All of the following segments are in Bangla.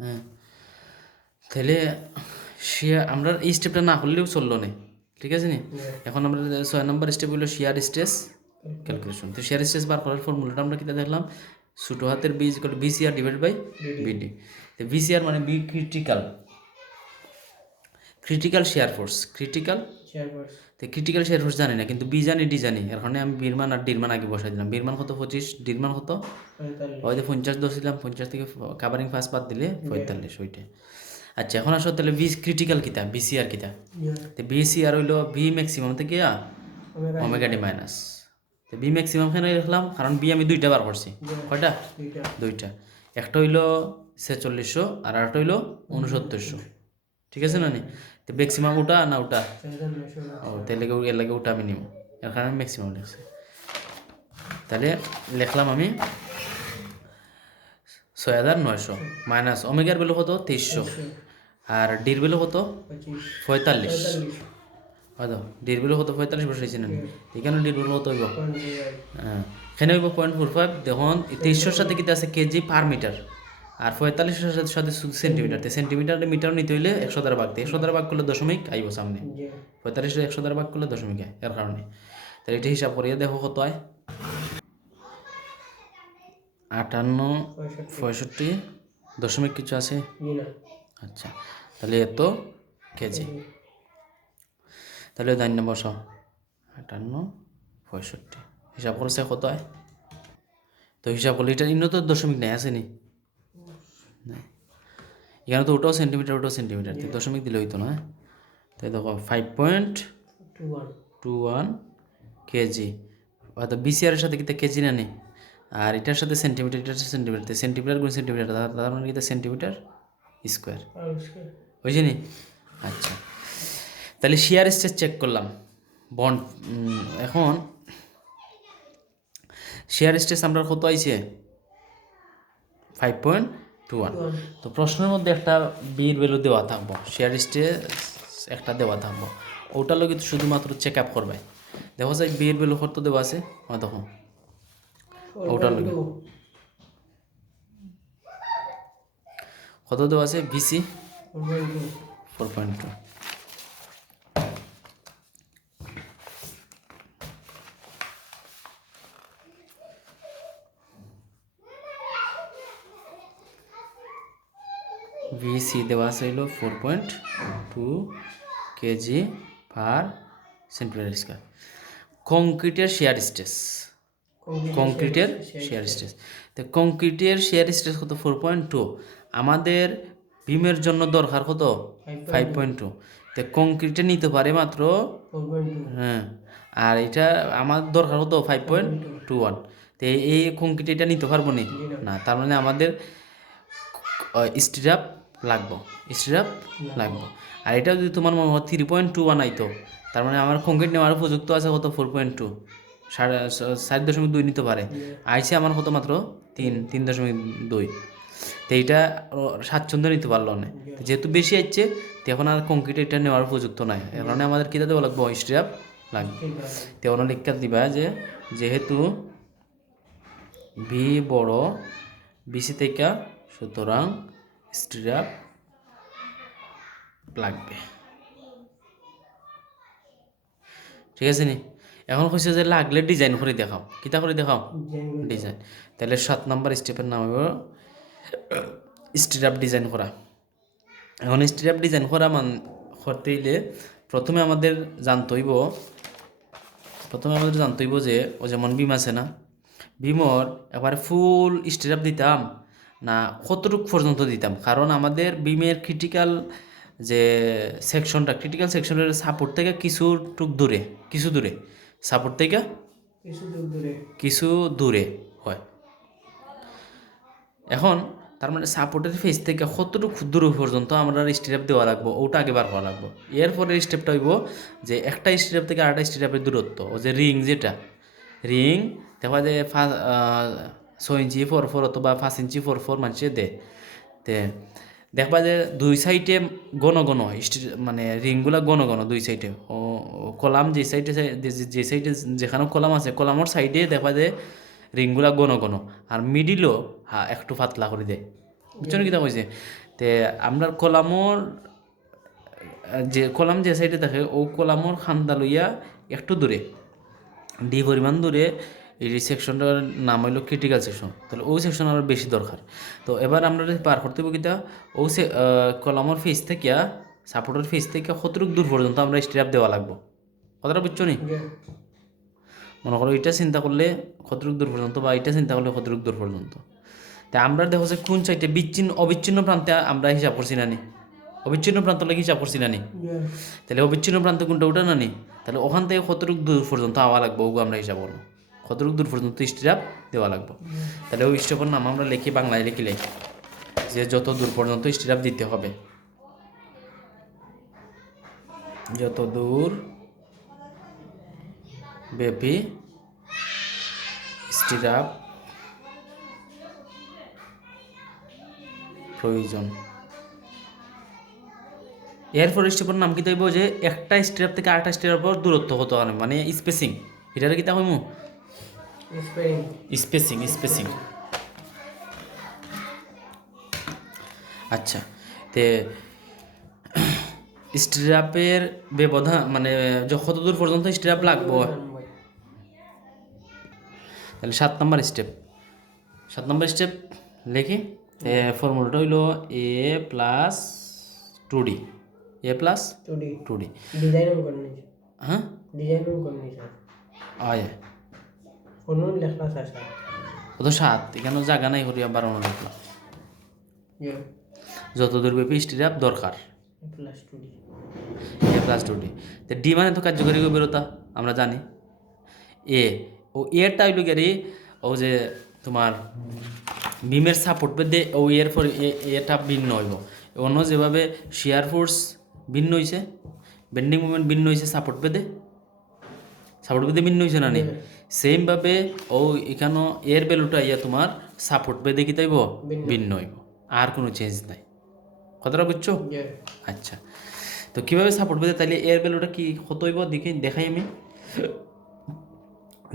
হ্যাঁ, তাহলে আমরা এই স্টেপটা না করলেও চললো না, ঠিক আছে নি। এখন আমরা 6 নম্বর স্টেপ হলো শেয়ার স্ট্রেস ক্যালকুলেশন। তো শেয়ার স্ট্রেস বার করার ফর্মুলাটা আমরা কিটা দেখলাম, ছোটো হাতের b equal to BCR divide by BD. তো বিসিআর মানে b critical, critical shear force, critical তো ক্রিটিক্যাল শেয়ার ফোর্স জানি না, কিন্তু বি জানি ডি জানি, এর কারণে আমি বির মান আর ডির মান আগে বসাই দিলাম। বির মান কত 25, ডির মান কত, ওই যে 50 ধরছিলাম, 50 থেকে কাভারিং ফার্স্ট বাদ দিলে 45 ওইটা। আচ্ছা এখন আসো তাহলে বি ক্রিটিক্যাল কিতা, বিসিআর কিতা। তো বিসিআর হইলো বি ম্যাক্সিমাম থেকে ওমেগা ডি মাইনাস। তো বি ম্যাক্সিমাম কেন রাখলাম, কারণ বি আমি দুইটা বার করছি। কয়টা? দুইটা। একটা হইলো 4600 আর একটা হইলো 6900, ঠিক আছে না নি। তো ম্যাক্সিমাম ওটা না ওটা, ও তাহলে এর লাগে ওটা আমি নিব, এর কারণে ম্যাক্সিমাম লিখছি। তাহলে লিখলাম আমি 6900 মাইনাস ওমেগার ভ্যালু কত 2300 আর ডির ভ্যালু কত 45, হয়তো ডির ভ্যালু কত 45 বসাইছি না, এখানে ডির ভ্যালু কত হইব, হ্যাঁ এখানে হইব 0.45। দেখুন 2300 সাথে কিতা আছে কেজি পার মিটার, আর 45 সাথে সেন্টিমিটার। তো সেন্টিমিটার মিটার নিতে হইলে 100 দ্বারা ভাগ দিই, 100 দ্বারা ভাগ করলে দশমিক আইব সামনে, 45 100 দ্বারা ভাগ করলে দশমিক আয়, এর কারণে। তাহলে এটা হিসাব করিয়ে দেখো কত হয়, 58 65 দশমিক কিছু আছে। আচ্ছা তাহলে এত কেজি, তাহলে ধান্য বসাও 58 65 হিসাব করছে কত হয়। তো হিসাব করলে এটা ইন্ন তো দশমিক নেই আসেনি, এখানে তো ওটাও সেন্টিমিটার ওটাও সেন্টিমিটার, তো দশমিক দিলে হইতো না। তাই দেখো 5.21 কেজি, অর্থাৎ বিসিআরের সাথে কিতা কেজি না নেই, আর এটার সাথে সেন্টিমিটার, এটার সাথে সেন্টিমিটার, সেন্টিমিটার গুণ সেন্টিমিটার, তার মানে কিতা সেন্টিমিটার স্কোয়ার, বুঝছি নি। আচ্ছা তাহলে শিয়ার স্ট্রেস চেক করলাম বন্ড। এখন শিয়ার স্ট্রেস আমরা কত আইছে 5.21। তো প্রশ্নের মধ্যে একটা বির ভ্যালু দেওয়া থাকবো, শেয়ার স্ট্রেস একটা দেওয়া থাকবো, ওটা লোক শুধুমাত্র চেক আপ করবে। দেখো যাই বির ভ্যালু কত দেওয়া আছে, দেখো ওটার লোক কত দেওয়া আছে, বিসি 4.2। ভিসি দেওয়া আছে হইল 4.2 কেজি পার সেন্টিমিটার স্কোয়ার। কংক্রিটের শেয়ার স্ট্রেস, কংক্রিটের শেয়ার স্ট্রেস, তো কংক্রিটের শেয়ার স্ট্রেস কত 4.2, আমাদের বিমের জন্য দরকার কত 5.2। তো কংক্রিটে নিতে পারে মাত্র, হ্যাঁ আর এটা আমার দরকার কত 5.21। তো এই কংক্রিট এটা নিতে পারবো না, তার মানে আমাদের স্ট্রাপ লাগবো, স্ট্রাপ লাগবো। আর এটা যদি তোমার মনে হয় 3.21 আইতো, তার মানে আমার কংক্রিট নেওয়ার উপযুক্ত আছে কত 4.2, 4.2 নিতে পারে, আইসে আমার কত মাত্র 3.2। তো এইটা স্বাচ্ছন্দ্য নিতে পারলো না, যেহেতু বেশি আসছে তখন আর কংক্রিট এটা নেওয়ার উপযুক্ত নাই, এর কারণে আমাদের কী দেওয়া লাগবো স্ট্রাপ লাগবে। তেমন লিখা দিবা যে যেহেতু ভি বড় বিসি থেকে, সুতরাং স্ট্রাপ লাগবে, ঠিক আছে নি। এখন কইছে যে লাগলে ডিজাইন করে দেখাও, কিতা করে দেখাও ডিজাইন। তাহলে 7 নম্বর স্টেপের নাম হইব স্ট্রাপ ডিজাইন করা। এখন স্ট্রাপ ডিজাইন করা করতে হইলে প্রথমে আমাদের জানতে হইব যে ও যেমন বিম আছে না, বিমর একবারে ফুল স্ট্রাপ দিতাম না কতটুক পর্যন্ত দিতাম, কারণ আমাদের বিমের ক্রিটিক্যাল যে সেকশনটা, ক্রিটিক্যাল সেকশনের সাপোর্ট থেকে কিছু দূরে সাপোর্ট থেকে কিছু দূরে হয়। এখন তার মানে সাপোর্টের ফেস থেকে কতটুকু দূর পর্যন্ত আমরা স্টেপ দেওয়া লাগবো, ওটা আগে বার করা লাগবো। এরপরে স্টেপটা হইব যে একটা স্টেপ থেকে আরেকটা স্টেপের দূরত্ব, ও যে রিং, যেটা রিং দেখা যায় 6 ইঞ্চি 4 অথবা 5 ইঞ্চি 4 মানুষে তে দেখবা যে দুই সাইডে ঘন মানে রিংগুলা ঘন দুই সাইডে, ও কলাম যে সাইডে যেখানে কলাম আছে কলামর সাইডে দেখবা যে রিংগুলা ঘন আর মিডিলও একটু পাতলা করে দেয়, বুঝছো কিতা কইছে তে আমরা কলামর যে কলাম যে সাইডে থাকে ও কলামর খান্দা লইয়া একটু দূরে ডি পরিমাণ দূরে এই সেকশনটার নাম হইলো ক্রিটিক্যাল সেকশন, তাহলে ওই সেকশন আরও বেশি দরকার। তো এবার আমরা পার করতে হবে কিতা ও সে কলামর ফেস থেকে সাপোর্টের ফেস থেকে কতটুকু দূর পর্যন্ত আমরা স্ট্র্যাপ দেওয়া লাগবো, কথাটা বুঝছো নি? মনে করো এটা চিন্তা করলে কতটুকু দূর পর্যন্ত বা এটা চিন্তা করলে কতটুকু দূর পর্যন্ত। তাই আমরা দেখো যে কোন সাইডে অবিচ্ছিন্ন প্রান্তে আমরা হিসাব করছি না নি, অবিচ্ছিন্ন প্রান্ত লাগে হিসাব করছি না নি, তাহলে অবিচ্ছিন্ন প্রান্ত কোনটা ওটা না নি, তাহলে ওখান থেকে কতটুকু দূর পর্যন্ত আওয়া লাগবো ওগুলো আমরা হিসাব করবো, কতটুকু দূর পর্যন্ত স্ট্র্যাপ দেওয়া লাগবো। তাহলে ওই স্ট্র্যাপের নাম আমরা লিখি বাংলায় লিখিলে যে যত দূর পর্যন্ত স্ট্র্যাপ দিতে হবে, যত দূর ব্যাপী স্ট্র্যাপ প্রয়োজন। এরপর স্টেপের নাম কি থাকবো যে একটা স্টেপ থেকে আরেকটা স্টেপের পর দূরত্ব কত হবে, মানে স্পেসিং, এটার কি তা হইমু স্পেসিং। আচ্ছা, তে স্ট্র্যাপের ব্যবধান মানে কত দূর পর্যন্ত স্ট্র্যাপ লাগবো, তাহলে 7 নম্বর স্টেপ লিখি। ফর্মুলাটা হইল এ প্লাস 2d, এ প্লাস 2d। হ্যাঁ আয় ও তো 7, এখানেও জায়গা নাই হরিয়া 12 লিখলাম। যত দূর ব্যাপী স্ট্র্যাপ দরকার এ প্লাস 2d। তো ডি মানে তো কার্যকরী বেরোতা আমরা জানি। ও এরটা হইল গেরি ও যে তোমার বিমের সাপোর্ট পেতে ও এর পর এটা ভিন্ন হইব, অন্য যেভাবে শিয়ার ফোর্স ভিন্ন হয়েছে, বেন্ডিং মুভমেন্ট ভিন্ন হয়েছে সাপোর্ট পেতে ভিন্ন হয়েছে না নি, সেমভাবে ও এখানেও এর ভ্যালুটা ইয়া তোমার সাপোর্ট পেতে কি তাইব ভিন্ন হইব, আর কোনো চেঞ্জ নাই, কথাটা বুঝছো? আচ্ছা, তো কীভাবে সাপোর্ট পেতে তাইলে এর ভ্যালুটা কি কত হইব দেখাই আমি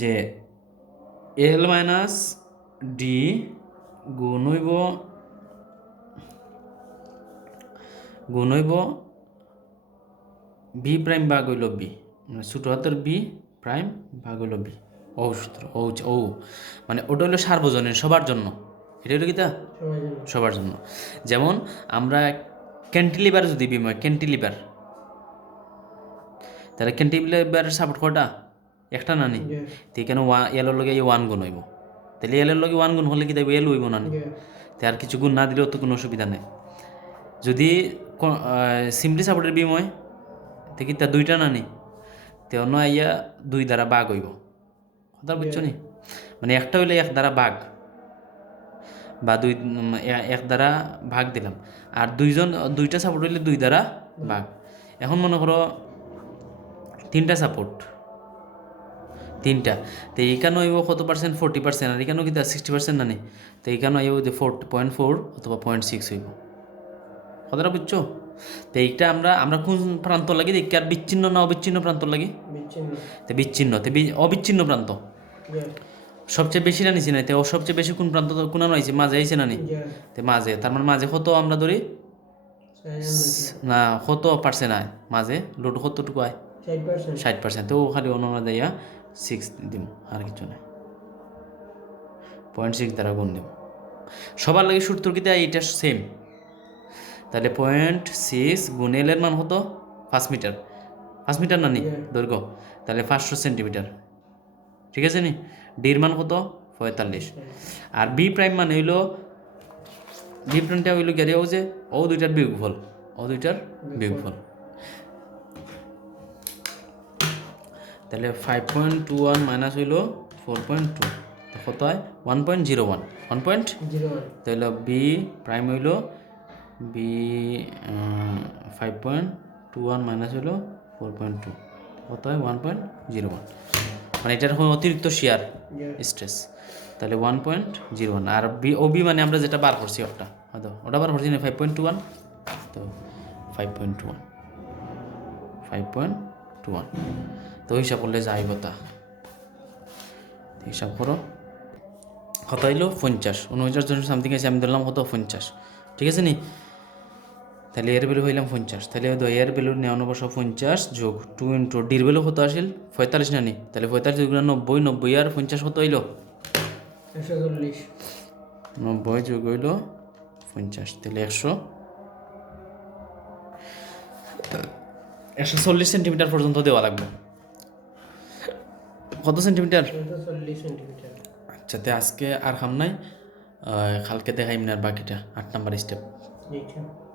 যে এল মাইনাস ডি গুণ হইব বি প্রাইম ভাগ হইল বি, মানে ছোটো হাতের বি প্রাইম ভাগ হইল বি। ও সূত্র ও মানে ওটা হলো সার্বজনীন সবার জন্য, এটা হলো কি তা সবার জন্য। যেমন আমরা ক্যান্টিলিভার যদি বিম হয় ক্যান্টিলিভার, তাহলে ক্যান্টিলিভারের সাপোর্ট কটা একটা না নি, তো এখানে এলের লগে 1 গুণ হইব, তাহলে এলের লগে 1 গুণ হলে কি দেবো এল হইব না নি, তো আর কিছু গুণ না দিলেও তো কোনো অসুবিধা নেই। যদি সিম্পলি সাপোর্টের বিম হয় তো কি তা 2টা না নি, তো অন্য আইয়া 2 দ্বারা ভাগ হইব, কথা বুঝছো নি? মানে একটা হইলে 1 দ্বারা ভাগ বা 1 দ্বারা ভাগ দিলাম, আর 2টা সাপোর্ট হইলে 2 দ্বারা ভাগ। এখন মনে করো 3টা সাপোর্ট, 3টা, তো এইখানে হইব কত পার্সেন্ট 40%, আর এখানেও কিন্তু 60% না নি, তো এইখানে হইব যে 4.4 অথবা 0.6 হইব, কথাটা বুঝছো? তো এইটা আমরা কোন প্রান্ত লাগি দেখি, আর বিচ্ছিন্ন না অবিচ্ছিন্ন প্রান্ত লাগি, তো বিচ্ছিন্ন, তো অবিচ্ছিন্ন প্রান্ত সবচেয়ে বেশি না নিছি না, তো সবচেয়ে বেশি কোন প্রান্ত কোনানো হয়েছে মাঝে আইছে না নি, তো মাঝে, তার মানে মাঝে কত আমরা ধরি না কত পার্সেন্ট আয় মাঝে লোড কতটুকু আয় 60%, তো খালি অন্য দেয়া 6 দিব, আর কিছু নাই 0.6 দ্বারা গুণ দিব। সবার লাগে সূত্র কি দেয় এটা সেম, তাহলে 0.6 গুণ এল এর মান হতো 5 মিটার না নি দৈর্ঘ্য, তাহলে 500 সেন্টিমিটার, ঠিক আছে নি? ডির মান কত 45, আর বি প্রাইম মানে হইলো বি প্রাইমটা হইলো গেলে ও যে ও দুইটার বিয়োগফল, তাহলে 5.21 মাইনাস হইলো 4.2, কত হয় 1.01, তাহলে বি প্রাইম হইলো বি 5.21 মাইনাস হইলো 4.2, কত হয় 1.01, মানে এটার অতিরিক্ত শেয়ার স্ট্রেস, তাহলে 1.01। আর বি মানে আমরা যেটা বার করছি ওটা বার করছি না 5.21, তো 5.21, তো হিসাব করলে যাইব তা, হিসাব করো কত হইলো 50, 49 জন সামথিং আছে, আমি ধরলাম কত 50, ঠিক আছে নি? তাহলে এর ভ্যালু হইলাম 50, তাহলে এর ভ্যালু নেওয়ানো বসো 50 যোগ 2 ইন্টু ডির ভ্যালু কত আসিল 45 না নি? তাহলে 45 যোগ 90, 90 আর 50 কত হইলো 140, 90 যোগ হইলো 50, তাহলে 140 সেন্টিমিটার পর্যন্ত দেওয়া লাগবে। কত সেন্টিমিটার? 140 সেন্টিমিটার। আচ্ছা, তে আজকে আর খাম নাই, কালকে দেখাইম না আর বাকিটা 8 নাম্বার স্টেপ। ঠিক আছে।